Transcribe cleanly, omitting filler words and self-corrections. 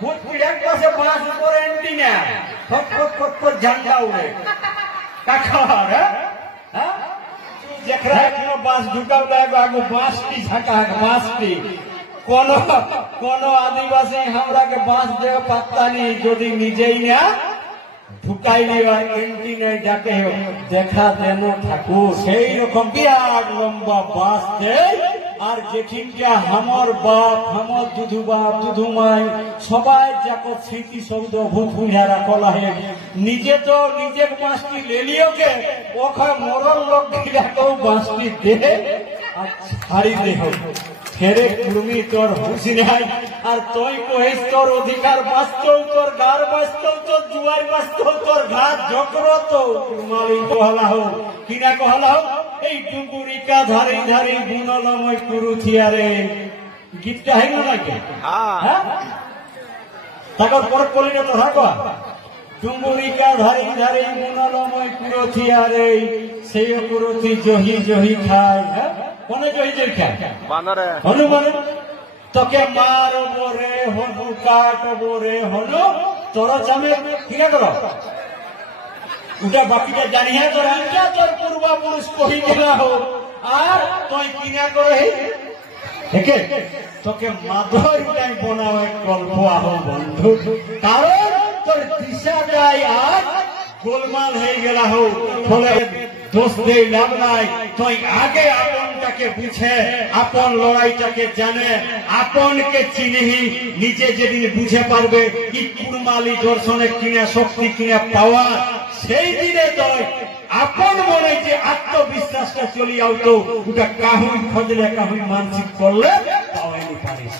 ভূত এক পাশে বাঁশ উপরে এন্টিনা ফট ফট ফট ফট ঝান্ডা উড়ে কাখার হ্যাঁ যেখানে এখনো বাঁশ ঢুকাও লাগবে আগু বাঁশটি ঝাঁকা বাঁশটি কোন আদিবাসী আমরাকে বাঁশ দেওয়া পাত্তা নেই যদি নিজেই না ঢুকাইলি এন্টিনায় ডাকে দেখা দেন ঠাকুর সেই রকম বিরাট লম্বা বাঁশ দেয় আর যেখানটা আমার বাপ আমার দুধু বাপ দুধুমাই সবাই যাকে স্মৃতি শব্দ ভূত বুঝারা কলা হে নিজে তো নিজের বাঁশটি লেলিওকে ওখানে মরণ লোক গিরাকেও বাঁশটি দে আর ছাড়ি দেহ ফেরে কুর্মি তোর হুঁশি নাই আর তুই কহিস তোর অধিকার বাঁচতও তোর গার বাঁচতও তোর জুয়ার বাঁচতও তোর ঘাট ঝকর তো কুরমালি কহলা হোক কিনা কহলা হোক এই ডুগুরিকা ধারে ধারে বুনলময় কুরুথিয়ারে গীতটা হইল নাকি হ্যাঁ তারপর পরে বলি না তো হাঁকা ডুগুরিকা ধারে ধারে বুনলময় কুরুথিয়ারে সেই কুরুথি জহি জহি খায় হ্যাঁ কোনে জহি জহি খায় হনুমানে তোকে মারব রে হনু কাটব রে হনু তোর জামে কিনা করো উঠা বাকিটা জানিয়া তোর আঞ্চা তোর পূর্বাপুরুষ কহি দিলা হোক আর তুই কিনা করে দেখে তোকে মাধর উঠাই বনাও এক গল্প আহ বন্ধু কারণ তোর দিশা যায় আর গোলমাল হয়ে গেলা হোক ফলে দোষ দিয়ে লাভ নাই তুই আগে আপনটাকে বুঝে আপন লড়াইটাকে জানে আপনকে চিনিহি নিজে যেদিন বুঝে পারবে কি কুরমালি দর্শনে কিনা শক্তি কিনা পাওয়া সেই দিনে তুই আপন মনে যে আত্মবিশ্বাসটা চলি আউতো ওটা কাহুই খোঁজলে কাহুই মানসিক করলে পাওয়াইনি পারিস